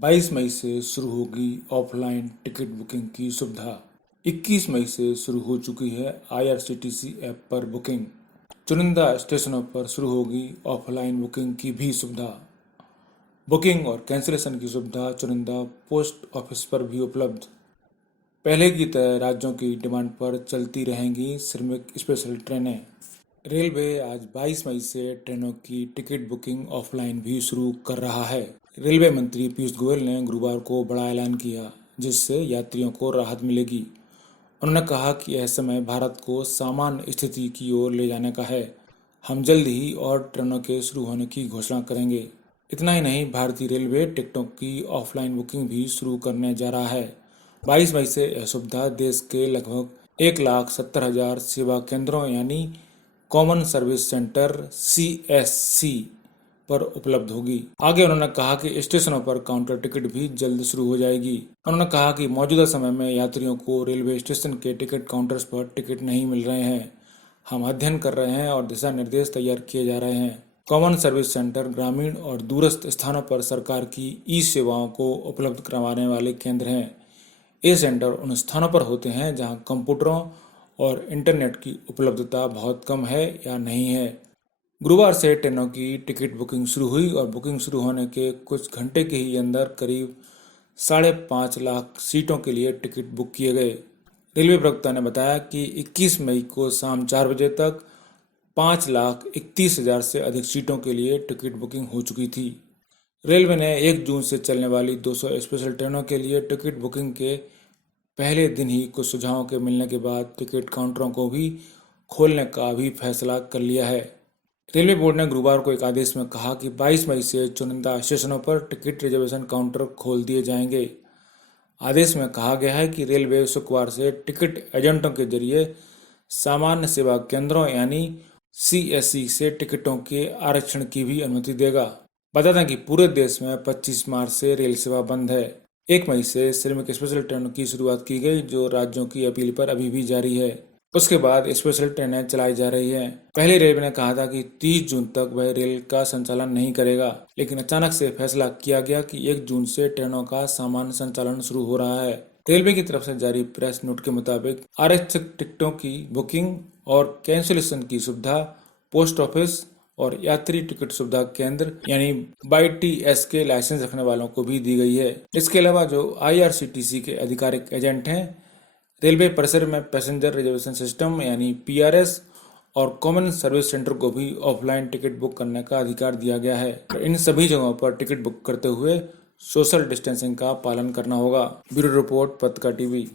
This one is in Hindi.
22 मई से शुरू होगी ऑफलाइन टिकट बुकिंग की सुविधा। 21 मई से शुरू हो चुकी है IRCTC ऐप पर बुकिंग। चुनिंदा स्टेशनों पर शुरू होगी ऑफलाइन बुकिंग की भी सुविधा। बुकिंग और कैंसिलेशन की सुविधा चुनिंदा पोस्ट ऑफिस पर भी उपलब्ध। पहले की तरह राज्यों की डिमांड पर चलती रहेंगी श्रमिक स्पेशल ट्रेनें। रेलवे आज 22 मई से ट्रेनों की टिकट बुकिंग ऑफलाइन भी शुरू कर रहा है। रेलवे मंत्री पीयूष गोयल ने गुरुवार को बड़ा ऐलान किया, जिससे यात्रियों को राहत मिलेगी। उन्होंने कहा कि यह समय भारत को सामान्य स्थिति की ओर ले जाने का है। हम जल्द ही और ट्रेनों के शुरू होने की घोषणा करेंगे। इतना ही नहीं, भारतीय रेलवे टिकटों की ऑफलाइन बुकिंग भी शुरू करने जा रहा है। 22 मई से यह सुविधा देश के लगभग 1,70,000 सेवा केंद्रों यानी कॉमन सर्विस सेंटर CSC पर उपलब्ध होगी। आगे उन्होंने कहा कि स्टेशनों पर काउंटर टिकट भी जल्द शुरू हो जाएगी। उन्होंने कहा कि मौजूदा समय में यात्रियों को रेलवे स्टेशन के टिकट काउंटर्स पर टिकट नहीं मिल रहे हैं। हम अध्ययन कर रहे हैं और दिशा निर्देश तैयार किए जा रहे हैं। कॉमन सर्विस सेंटर ग्रामीण और दूरस्थ स्थानों पर सरकार की ई सेवाओं को उपलब्ध करवाने वाले केंद्र हैं। ये सेंटर उन स्थानों पर होते हैं जहां कंप्यूटरों और इंटरनेट की उपलब्धता बहुत कम है या नहीं है। गुरुवार से ट्रेनों की टिकट बुकिंग शुरू हुई और बुकिंग शुरू होने के कुछ घंटे के ही अंदर करीब 5.5 लाख सीटों के लिए टिकट बुक किए गए। रेलवे प्रवक्ता ने बताया कि 21 मई को शाम 4 बजे तक 5,31,000 से अधिक सीटों के लिए टिकट बुकिंग हो चुकी थी। रेलवे ने 1 जून से चलने वाली 200 स्पेशल ट्रेनों के लिए टिकट बुकिंग के पहले दिन ही कुछ सुझावों के मिलने के बाद टिकट काउंटरों को भी खोलने का भी फैसला कर लिया है। रेलवे बोर्ड ने गुरुवार को एक आदेश में कहा कि 22 मई से चुनिंदा स्टेशनों पर टिकट रिजर्वेशन काउंटर खोल दिए जाएंगे। आदेश में कहा गया है कि रेलवे शुक्रवार से टिकट एजेंटों के जरिए सामान्य सेवा केंद्रों यानी CSC से टिकटों के आरक्षण की भी अनुमति देगा। बता दें कि पूरे देश में 25 मार्च से रेल सेवा बंद है। 1 मई से श्रमिक स्पेशल ट्रेनों की शुरुआत की गई, जो राज्यों की अपील पर अभी भी जारी है। उसके बाद स्पेशल ट्रेनें चलाई जा रही हैं। पहले रेलवे ने कहा था कि 30 जून तक वह रेल का संचालन नहीं करेगा, लेकिन अचानक से फैसला किया गया कि 1 जून से ट्रेनों का सामान्य संचालन शुरू हो रहा है। रेलवे की तरफ से जारी प्रेस नोट के मुताबिक आरक्षित टिकटों की बुकिंग और कैंसिलेशन की सुविधा पोस्ट ऑफिस और यात्री टिकट सुविधा केंद्र यानी BYTS के लाइसेंस रखने वालों को भी दी गई है। इसके अलावा जो IRCTC के आधिकारिक एजेंट हैं, रेलवे परिसर में पैसेंजर रिजर्वेशन सिस्टम यानी PRS और कॉमन सर्विस सेंटर को भी ऑफलाइन टिकट बुक करने का अधिकार दिया गया है। इन सभी जगहों पर टिकट बुक करते हुए सोशल डिस्टेंसिंग का पालन करना होगा। ब्यूरो रिपोर्ट, पत्रिका TV।